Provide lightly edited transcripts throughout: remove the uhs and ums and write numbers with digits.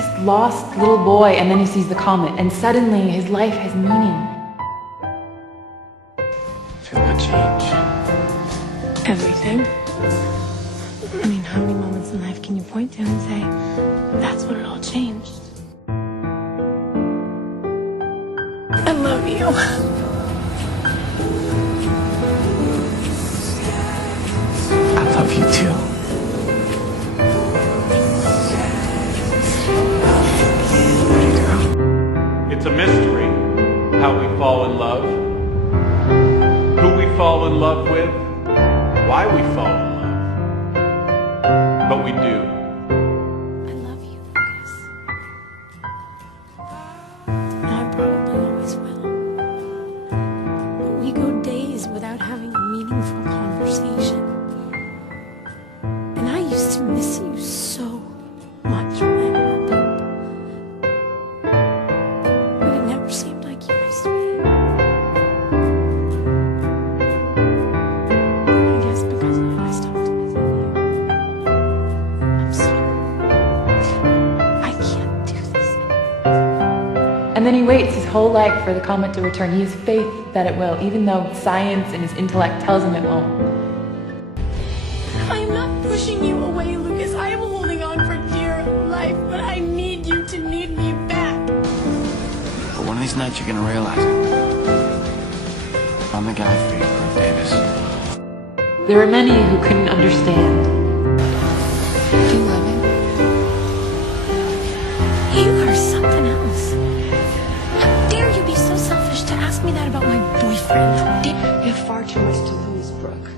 this lost little boy, and then he sees the comet, and suddenly his life has meaning. Feel the change. Everything. I mean, how many moments in life can you point to and say, that's when it all changed? I love you. I love you too. It's a mystery how we fall in love, who we fall in love with, why we fall in love. But we do. I love you, Lucas. And I probably always will. But we go days without having a meaningful conversation. And I used to miss you so much when I grew up. But it never seemed like you missed me. I guess because I stopped missing you. I'm sorry. I can't do this anymore. And then he waits his whole life for the comet to return. He has faith that it will, even though science and his intellect tells him it won't. I am not pushing you away, Lucas. I am holding on for dear life, but I need you to need me back. But one of these nights you're gonna realize it. I'm the guy for you, Brooke Davis. There were many who couldn't understand. Do you love him? You are something else. How dare you be so selfish to ask me that about my boyfriend? How dare You have far too much to lose, Brooke.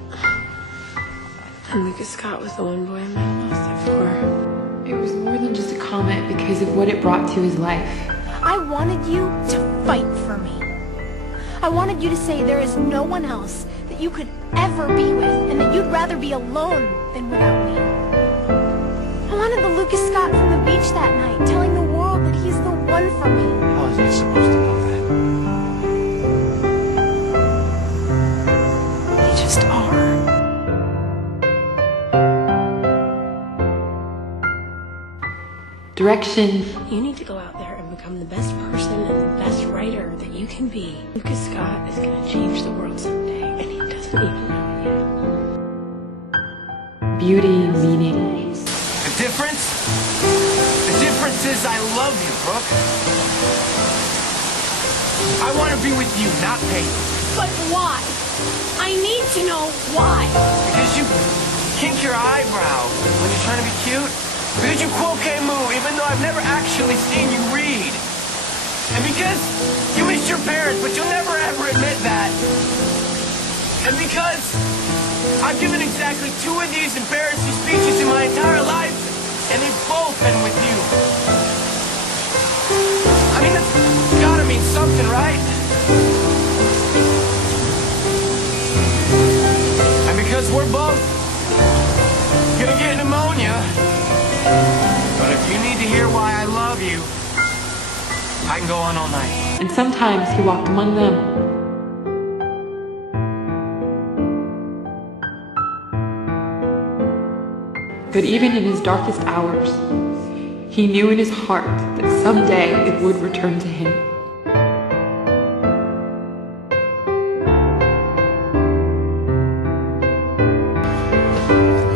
And Lucas Scott was the one boy I might have lost it for. It was more than just a comet because of what it brought to his life. I wanted you to fight for me. I wanted you to say there is no one else that you could ever be with, and that you'd rather be alone than without me. I wanted the Lucas Scott from the beach that night, telling the world that he's the one for me. How is he supposed to know that? They just are. Direction. You need to go out there and become the best person and the best writer that you can be. Lucas Scott is going to change the world someday, and he doesn't even know it yet. Beauty, meaning. The difference? The difference is I love you, Brooke. I want to be with you, not Peyton. But why? I need to know why. Because you kink your eyebrow when you're trying to be cute. Because you quote Camus, even though I've never actually seen you read. And because you miss your parents, but you'll never ever admit that. And because I've given exactly 2 of these embarrassing speeches in my entire life, and they've both been with you. I mean, that's gotta mean something, right? And because we're both gonna get pneumonia. But if you need to hear why I love you, I can go on all night. And sometimes he walked among them. But even in his darkest hours, he knew in his heart that someday it would return to him.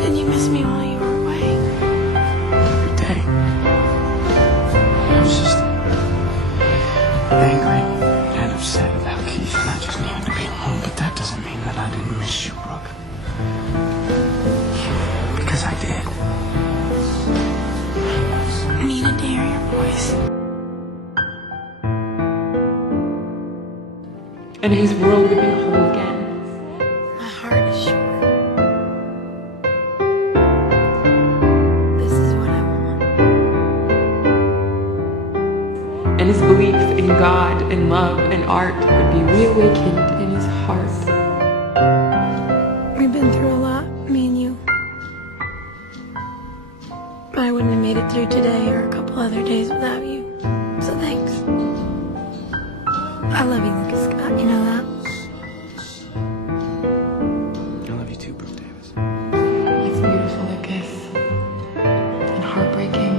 Did you miss me while you were away? Every day. I was just angry and upset about Keith, and I just needed to be alone. But that doesn't mean that I didn't miss you, Brooke. Because I did. I needed to hear your voice. And his world would be whole again. My heart is sure. This is what I want. And his belief in God and love and art would be reawakened in his heart. We've been through a lot, me and you. I wouldn't have made it through today or a couple other days without you. So thanks. I love you, Lucas Scott. You know that? I love you too, Brooke Davis. It's beautiful, Lucas. And heartbreaking.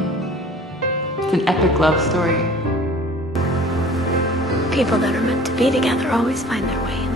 It's an epic love story. People that are meant to be together always find their way.